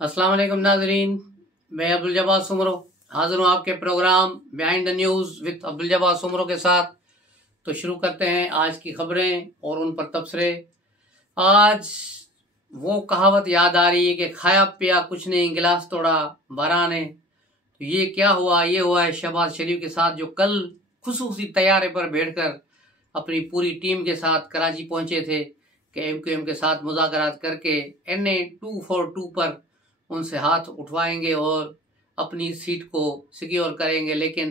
अस्सलाम वालेकुम नाजरीन, मैं अब्दुल जब्बार सुमरो हाजिर हूँ आपके programme behind the news with Abdul Jabbar Soomro के साथ। तो शुरू करते हैं आज की खबरें और उन पर तबसरे। आज वो कहावत याद आ रही है कि खाया पिया कुछ नहीं, गिलास तोड़ा बारह ने। तो ये क्या हुआ? ये हुआ है शहबाज शरीफ के साथ, जो कल खुसूसी तैयारे पर बैठकर अपनी पूरी टीम के साथ कराची पहुंचे थे कि एमक्यूएम के साथ मुज़ाकरात करके NA 242 पर उनसे हाथ उठवाएंगे और अपनी सीट को सिक्योर करेंगे। लेकिन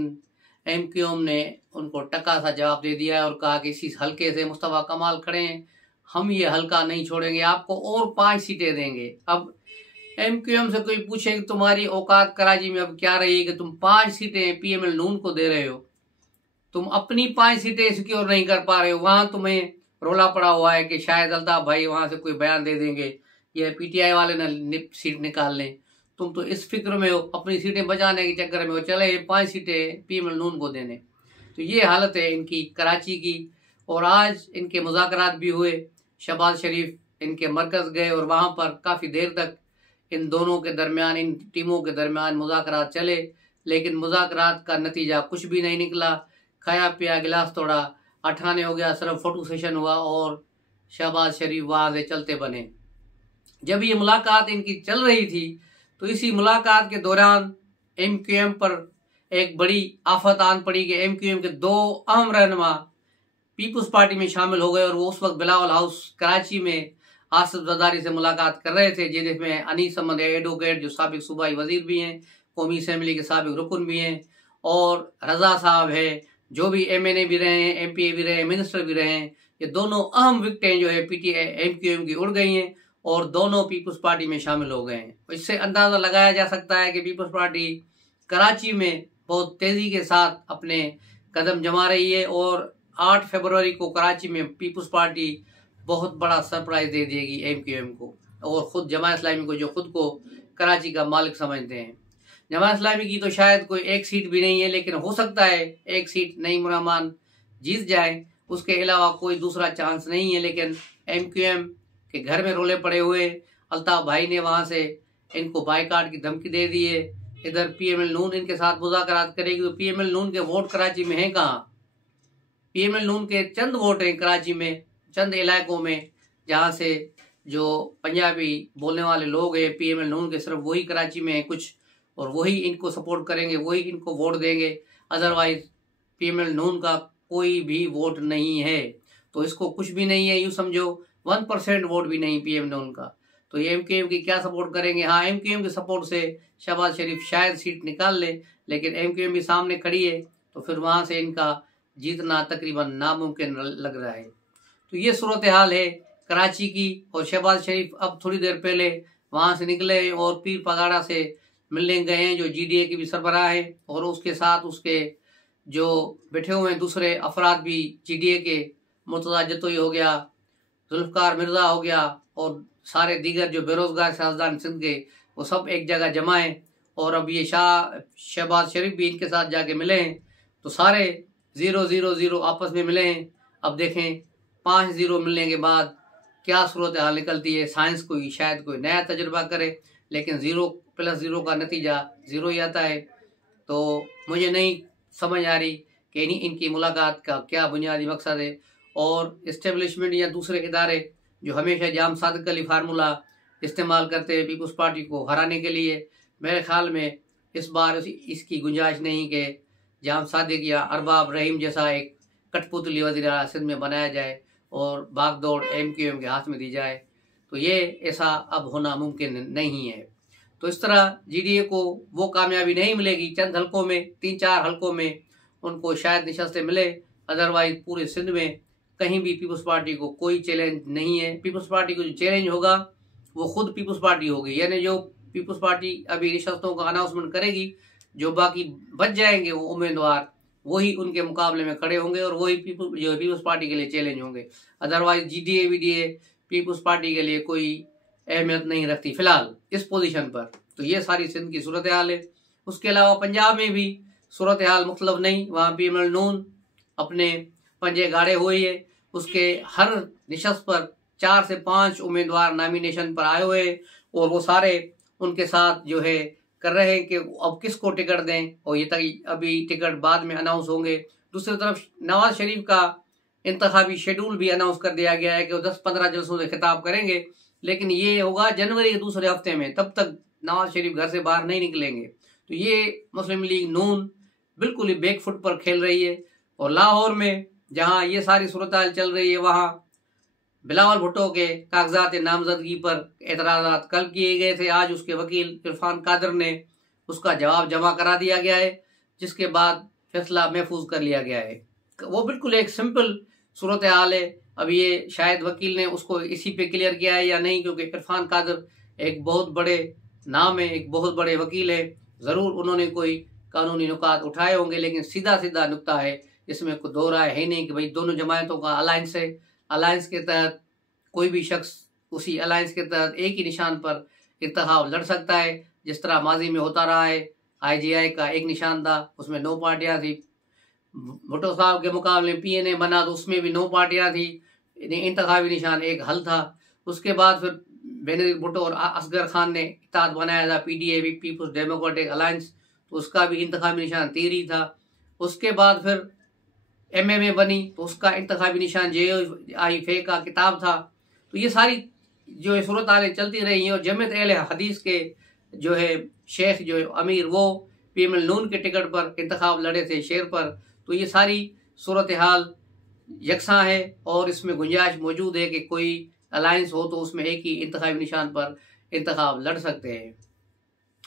एमक्यूएम ने उनको टका सा जवाब दे दिया और कहा कि इसी हल्के से मुस्तफा कमाल खड़े हैं, हम ये हल्का नहीं छोड़ेंगे, आपको और 5 सीटें देंगे। अब एमक्यूएम से कोई पूछे कि तुम्हारी औकात कराची में अब क्या रही कि तुम 5 सीटें PML नून को दे रहे हो, तुम अपनी 5 सीटें सिक्योर नहीं कर पा रहे हो। वहां तुम्हें रोला पड़ा हुआ है कि शायद अल्ताफ भाई वहां से कोई बयान दे देंगे या PTI वाले न सीट निकाल लें। तुम तो इस फिक्र में हो, अपनी सीटें बचाने के चक्कर में हो, चले 5 सीटें PML नून को देने। तो ये हालत है इनकी कराची की। और आज इनके मुज़ाकरात भी हुए, शहबाज शरीफ इनके मरकज गए और वहां पर काफी देर तक इन दोनों के दरमियान, इन टीमों के दरमियान मुज़ाकरात चले। लेकिन मुज़ाकरात का नतीजा कुछ भी नहीं निकला। खाया पिया गिलास तोड़ा, अठाने हो गया, सिर्फ फोटो सेशन हुआ और शहबाज शरीफ वहां से चलते बने। जब ये मुलाकात इनकी चल रही थी तो इसी मुलाकात के दौरान एमक्यूएम पर एक बड़ी आफत आन पड़ी कि एमक्यूएम के 2 अहम रहनुमा पीपुल्स पार्टी में शामिल हो गए और वो उस वक्त बिलावल हाउस कराची में आसिफ जरदारी से मुलाकात कर रहे थे, जिसमें अनीस अहमद एडवोकेट जो साबिक सूबाई वजीर भी हैं, कौमी असम्बली के साबिक रुकन भी हैं, और रजा साहब है जो भी MNA भी रहे हैं, MPA भी रहे हैं, मिनिस्टर भी रहे हैं। ये दोनों अहम विकटें जो है PTI एमक्यूएम की उड़ गई हैं और दोनों पीपुल्स पार्टी में शामिल हो गए हैं। इससे अंदाजा लगाया जा सकता है कि पीपुल्स पार्टी कराची में बहुत तेजी के साथ अपने कदम जमा रही है और 8 फरवरी को कराची में पीपुल्स पार्टी बहुत बड़ा सरप्राइज दे देगी एमक्यूएम को और खुद जमात इस्लामी को, जो खुद को कराची का मालिक समझते हैं। जमात इस्लामी की तो शायद कोई एक सीट भी नहीं है, लेकिन हो सकता है एक सीट नईम रहमान जीत जाए, उसके अलावा कोई दूसरा चांस नहीं है। लेकिन एमक्यूएम के घर में रोले पड़े हुए, अल्ताफ भाई ने वहां से इनको बाइकाट की धमकी दे दी है। इधर PML नून इनके साथ मुज़ाकरात करेगी तो PML नून के वोट कराची में हैं कहाँ? PML नून के चंद वोट हैं कराची में, चंद इलाकों में, जहां से जो पंजाबी बोलने वाले लोग हैं PML नून के सिर्फ वही कराची में है कुछ, और वही इनको सपोर्ट करेंगे, वही इनको वोट देंगे। अदरवाइज PML नून का कोई भी वोट नहीं है। तो इसको कुछ भी नहीं है, यूं समझो 1% वोट भी नहीं PML नून का। तो ये एमक्यूएम की क्या सपोर्ट करेंगे? हाँ, एमक्यूएम के सपोर्ट से शहबाज शरीफ शायद सीट निकाल ले, लेकिन एमक्यूएम भी सामने खड़ी है तो फिर वहां से इनका जीतना तकरीबन नामुमकिन लग रहा है। तो ये सूरत हाल है कराची की। और शहबाज शरीफ अब थोड़ी देर पहले वहां से निकले और पीर पगाड़ा से मिलने गए हैं, जो GDA के भी सरबराह है, और उसके साथ उसके जो बैठे हुए हैं दूसरे अफराद भी GDA के, मुर्तजा जतोई हो गया, जुल्फकार मिर्जा हो गया, और सारे दीगर जो बेरोजगार सियासतदान सिंध के, वो सब एक जगह जमा है। और अब ये शहबाज शरीफ भी इनके साथ जाके मिले हैं, तो सारे 0-0-0 आपस में मिले हैं। अब देखें 5-0 मिलने के बाद क्या सूरत हाल निकलती है। साइंस कोई शायद कोई नया तजुर्बा करे, लेकिन 0+0 का नतीजा 0 ही आता है। तो मुझे नहीं समझ आ रही कि इनकी मुलाकात का क्या बुनियादी मकसद है। और इस्टेब्लिशमेंट या दूसरे इदारे जो हमेशा जाम सादिक अली फार्मूला इस्तेमाल करते हैं पीपुल्स पार्टी को हराने के लिए, मेरे ख्याल में इस बार इसकी गुंजाइश नहीं कि जाम सादिक या अरबाब रहीम जैसा एक कठपुतली वज़ीर आला सिंध में बनाया जाए और बागडोर एमक्यूएम के हाथ में दी जाए। तो ये ऐसा अब होना मुमकिन नहीं है। तो इस तरह GDA को वो कामयाबी नहीं मिलेगी। चंद हलकों में, 3-4 हलकों में उनको शायद निशस्तें मिले, अदरवाइज पूरे सिंध में कहीं भी पीपुल्स पार्टी को कोई चैलेंज नहीं है। पीपुल्स पार्टी को जो चैलेंज होगा वो खुद पीपुल्स पार्टी होगी, यानी जो पीपुल्स पार्टी अभी निशस्तों का अनाउंसमेंट करेगी, जो बाकी बच जाएंगे वो उम्मीदवार वही उनके मुकाबले में खड़े होंगे और वही पीपुल्स पार्टी के लिए चैलेंज होंगे। Otherwise GDA VDA Peoples Party के लिए कोई अहमियत नहीं रखती फिलहाल इस पोजीशन पर। तो ये सारी सिंध की सूरत हाल है। उसके अलावा पंजाब में भी सूरत हाल मुख्तलिफ नहीं। वहाँ PML नून अपने पंजे गाड़े हुए है, उसके हर निशस्त पर 4 से 5 उम्मीदवार नॉमिनेशन पर आए हुए और वो सारे उनके साथ जो है कर रहे हैं कि अब किसको टिकट दें, और ये तक अभी टिकट बाद में अनाउंस होंगे। दूसरी तरफ नवाज शरीफ का इंतखाबी शेड्यूल भी अनाउंस कर दिया गया है कि वो 10-15 जलसों से खिताब करेंगे, लेकिन ये होगा जनवरी के दूसरे हफ्ते में, तब तक नवाज शरीफ घर से बाहर नहीं निकलेंगे। तो ये मुस्लिम लीग नून बिल्कुल ही बैकफुट पर खेल रही है। और लाहौर में जहां ये सारी सूरत चल रही है, वहां बिलावल भुट्टो के कागजात नामजदगी पर एतराज़ात कल किए गए थे। आज उसके वकील इरफान कादर ने उसका जवाब जमा करा दिया गया है, जिसके बाद फैसला महफूज कर लिया गया है। वो बिल्कुल एक सिंपल सूरत हाल है। अब ये शायद वकील ने उसको इसी पे क्लियर किया है या नहीं, क्योंकि इरफान कादर एक बहुत बड़े नाम है, एक बहुत बड़े वकील है। जरूर उन्होंने कोई कानूनी नुकात उठाए होंगे, लेकिन सीधा सीधा नुक्ता है, इसमें कोई दो राय है नहीं कि भाई दोनों जमायतों का अलायंस है। अलायंस के तहत कोई भी शख्स उसी अलायंस के तहत एक ही निशान पर इंतखाब लड़ सकता है, जिस तरह माजी में होता रहा है। IGI का एक निशान था, उसमें 9 पार्टियां थी। भुट्टो साहब के मुकाबले PNA बना तो उसमें भी 9 पार्टियां थी, इंतखाबी निशान एक हल था। उसके बाद फिर बेनजीर भुट्टो और असगर खान ने इत्तेहाद बनाया था PDA पीपुल्स डेमोक्रेटिक अलायंस, तो उसका भी इंतखाबी निशान 13 था। उसके बाद फिर MMA बनी, तो उसका इंतखाबी निशान JOI फे का किताब था। तो ये सारी जो सूरत हालें चलती रही हैं। और जमीयत अहले हदीस के जो है शेख जो अमीर, वो PML नून के टिकट पर इंतखाब लड़े थे शेर पर। तो ये सारी सूरत हाल यकसा है और इसमें गुंजाइश मौजूद है कि कोई अलायंस हो तो उसमें एक ही इंतखाबी निशान पर इंतखाब लड़ सकते हैं।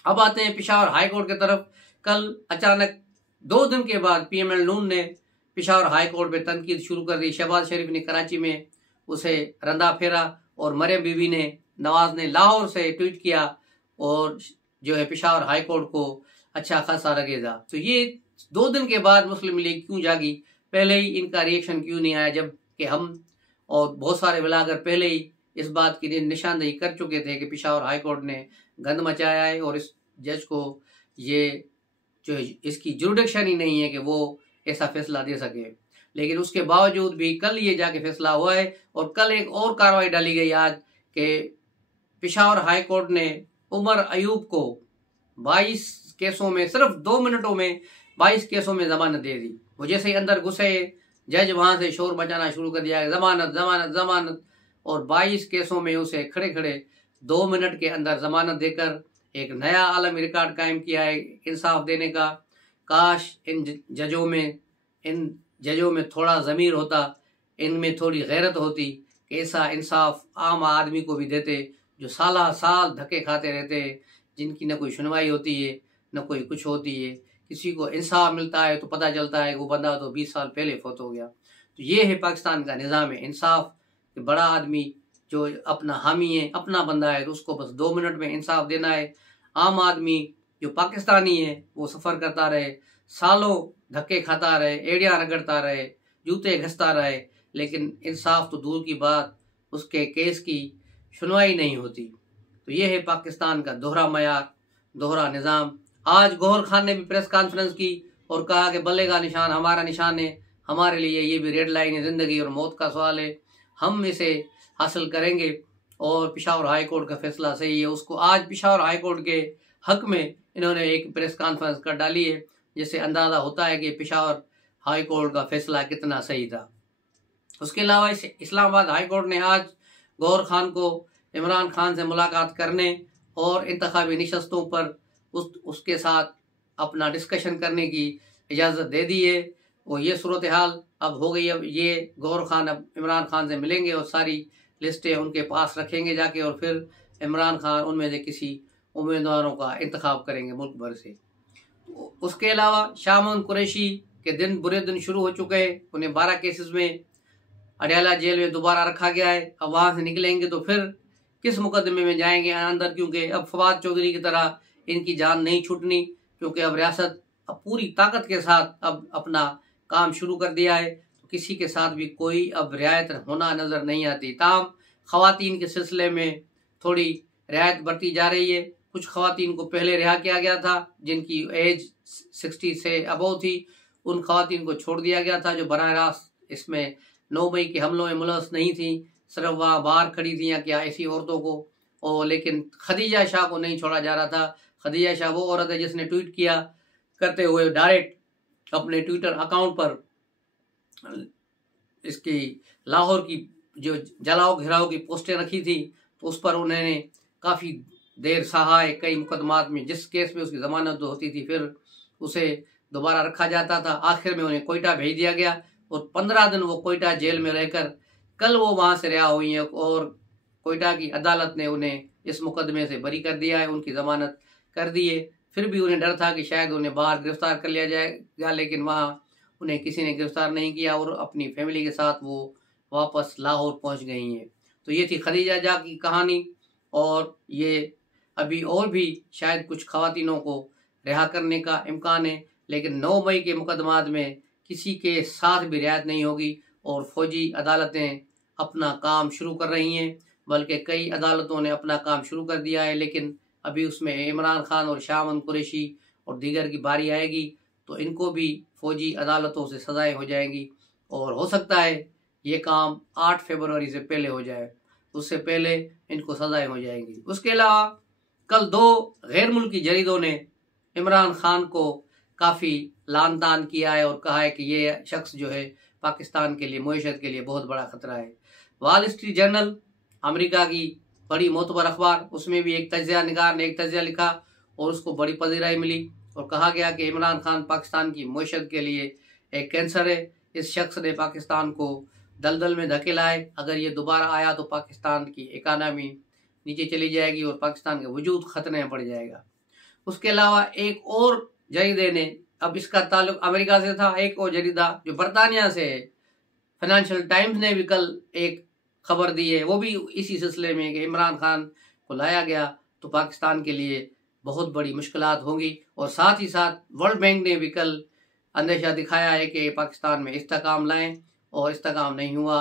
अब आते हैं पेशावर हाई कोर्ट की तरफ। कल अचानक 2 दिन के बाद PML नून ने पेशावर हाई कोर्ट में तनकीद शुरू कर दी। शहबाज शरीफ ने कराची में उसे रंदा फेरा, और मरियम बीबी ने, नवाज ने लाहौर से ट्वीट किया, और जो है पेशावर हाई कोर्ट को अच्छा खासा लगेगा। तो ये 2 दिन के बाद मुस्लिम लीग क्यों जागी? पहले ही इनका रिएक्शन क्यों नहीं आया, जब कि हम और बहुत सारे ब्लॉगर पहले ही इस बात की निशानदेही कर चुके थे कि पेशावर हाई कोर्ट ने गंद मचाया है और इस जज को ये जो इसकी जुरिडिक्शन ही नहीं है कि वो ऐसा फैसला दे सके। लेकिन उसके बावजूद भी कल ये जाके फैसला हुआ है। और कल एक और कार्रवाई डाली गई आज कि पेशावर हाई कोर्ट ने उमर अयूब को 22 केसों में सिर्फ 2 मिनटों में 22 केसों में जमानत दे दी। वो जैसे ही अंदर घुसे, जज वहां से शोर मचाना शुरू कर दिया, जमानत जमानत जमानत, और 22 केसों में उसे खड़े खड़े 2 मिनट के अंदर जमानत देकर एक नया आलमी रिकॉर्ड कायम किया है इंसाफ देने का। काश इन जजों में थोड़ा ज़मीर होता, इनमें थोड़ी गैरत होती कि ऐसा इंसाफ आम आदमी को भी देते, जो साल साल धक्के खाते रहते हैं, जिनकी न कोई सुनवाई होती है न कोई कुछ होती है। किसी को इंसाफ मिलता है तो पता चलता है कि वो बंदा तो 20 साल पहले फौत हो गया। तो ये है पाकिस्तान का निज़ाम है इंसाफ। बड़ा आदमी जो अपना हामी है, अपना बंदा है, तो उसको बस 2 मिनट में इंसाफ देना है। आम आदमी जो पाकिस्तानी है वो सफ़र करता रहे, सालों धक्के खाता रहे, एड़ियाँ रगड़ता रहे, जूते घसता रहे, लेकिन इंसाफ तो दूर की बात, उसके केस की सुनवाई नहीं होती। तो ये है पाकिस्तान का दोहरा मयार, दोहरा निज़ाम। आज गौहर खान ने भी प्रेस कॉन्फ्रेंस की और कहा कि बल्ले का निशान हमारा निशान है, हमारे लिए ये भी रेड लाइन है, ज़िंदगी और मौत का सवाल है, हम इसे हासिल करेंगे। और पेशावर हाई कोर्ट का फैसला सही है। उसको आज पेशावर हाई कोर्ट के हक में इन्होंने एक प्रेस कॉन्फ्रेंस कर डाली है, जिससे अंदाज़ा होता है कि पेशावर हाई कोर्ट का फैसला कितना सही था। उसके अलावा इस्लामाबाद हाई कोर्ट ने आज गौहर खान को इमरान खान से मुलाकात करने और इंतखाबी नशस्तों पर उसके साथ अपना डिस्कशन करने की इजाज़त दे दी है। और ये सूरत हाल अब हो गई। अब ये गौहर खान अब इमरान खान से मिलेंगे और सारी लिस्टें उनके पास रखेंगे जाके, और फिर इमरान खान उनमें से किसी उम्मीदवारों का इंतखाब करेंगे मुल्क भर से। उसके अलावा शामन कुरैशी के दिन बुरे दिन शुरू हो चुके हैं। उन्हें 12 केसेस में अडयाला जेल में दोबारा रखा गया है। अब वहां से निकलेंगे तो फिर किस मुकदमे में जाएंगे अंदर, क्योंकि अब फवाद चौधरी की तरह इनकी जान नहीं छूटनी, क्योंकि अब रियासत अब पूरी ताकत के साथ अब अपना काम शुरू कर दिया है। तो किसी के साथ भी कोई अब रियायत होना नजर नहीं आती। ताम खवातीन के सिलसिले में थोड़ी रियायत बरती जा रही है। कुछ खवातीन को पहले रिहा किया गया था जिनकी एज 60 से अबव थी, उन खवातीन को छोड़ दिया गया था जो बराह रास्त इसमें 9 मई के हमलों में मुलव्वस नहीं थी, सिर्फ वहाँ बाहर खड़ी थी या क्या ऐसी औरतों को और लेकिन खदीजा शाह को नहीं छोड़ा जा रहा था। खदीजा शाह वो औरत है जिसने ट्वीट किया करते हुए डायरेक्ट अपने ट्विटर अकाउंट पर इसकी लाहौर की जो जलाओ घिराव की पोस्टें रखी थी, तो उस पर उन्होंने काफ़ी देर सहा है। कई मुकदमात में जिस केस में उसकी जमानत होती थी फिर उसे दोबारा रखा जाता था। आखिर में उन्हें कोयटा भेज दिया गया और 15 दिन वो कोयटा जेल में रहकर कल वो वहां से रिहा हुई हैं और कोयटा की अदालत ने उन्हें इस मुकदमे से बरी कर दिया है, उनकी जमानत कर दी है। फिर भी उन्हें डर था कि शायद उन्हें बाहर गिरफ्तार कर लिया जाएगा, लेकिन वहां उन्हें किसी ने गिरफ्तार नहीं किया और अपनी फैमिली के साथ वो वापस लाहौर पहुंच गई हैं। तो ये थी खदीजा जा की कहानी, और ये अभी और भी शायद कुछ खवातीनों को रिहा करने का इम्कान है, लेकिन 9 मई के मुकदमात में किसी के साथ भी रियायत नहीं होगी और फौजी अदालतें अपना काम शुरू कर रही हैं। बल्कि कई अदालतों ने अपना काम शुरू कर दिया है, लेकिन अभी उसमें इमरान खान और शाह कुरैशी और दीगर की बारी आएगी तो इनको भी फौजी अदालतों से सजाएं हो जाएंगी और हो सकता है ये काम 8 फरवरी से पहले हो जाए, उससे पहले इनको सजाएं हो जाएंगी। उसके अलावा कल 2 गैर मुल्की जरीदों ने इमरान खान को काफ़ी लान तान किया है और कहा है कि ये शख्स जो है पाकिस्तान के लिए मईशत के लिए बहुत बड़ा खतरा है। वॉल स्ट्रीट जर्नल अमेरिका की बड़ी मोतबर अखबार, उसमें भी एक तजिया निगार ने एक तजिया लिखा और उसको बड़ी पजीराई मिली और कहा गया कि इमरान खान पाकिस्तान की मईशत के लिए एक कैंसर है। इस शख्स ने पाकिस्तान को दलदल में धकेला है। अगर ये दोबारा आया तो पाकिस्तान की इकानमी नीचे चली जाएगी और पाकिस्तान का वजूद खतरे में पड़ जाएगा। उसके अलावा एक और जरीदे ने, अब इसका ताल्लुक अमेरिका से था, एक और जरीदा जो बरतानिया से है, फाइनेंशियल टाइम्स ने भी कल एक खबर दी है, वो भी इसी सिलसिले में कि इमरान खान को लाया गया तो पाकिस्तान के लिए बहुत बड़ी मुश्किलात होंगी। और साथ ही साथ वर्ल्ड बैंक ने भी कल अंदेशा दिखाया है कि पाकिस्तान में इस्तेकाम लाएं, और इस्तेकाम नहीं हुआ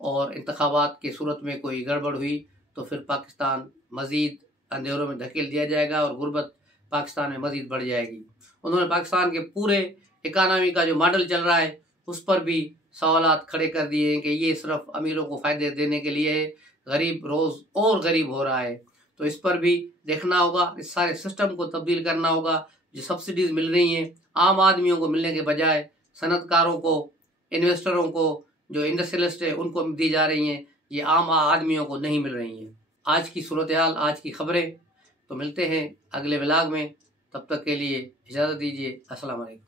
और इंतखाबात की सूरत में कोई गड़बड़ हुई तो फिर पाकिस्तान मजीद अंधेरों में धकेल दिया जाएगा और गुर्बत पाकिस्तान में मजीद बढ़ जाएगी। उन्होंने पाकिस्तान के पूरे इकानमी का जो मॉडल चल रहा है उस पर भी सवालात खड़े कर दिए हैं कि ये सिर्फ अमीरों को फायदे देने के लिए है, गरीब रोज और गरीब हो रहा है। तो इस पर भी देखना होगा, इस सारे सिस्टम को तब्दील करना होगा। जो सब्सिडीज मिल रही हैं आम आदमियों को मिलने के बजाय सनतकारों को, इन्वेस्टरों को, जो इंडस्ट्रियलिस्ट है उनको दी जा रही हैं, ये आम आदमियों को नहीं मिल रही हैं। आज की सूरत हाल, आज की खबरें। तो मिलते हैं अगले व्लॉग में, तब तक के लिए इजाज़त दीजिए। अस्सलाम वालेकुम।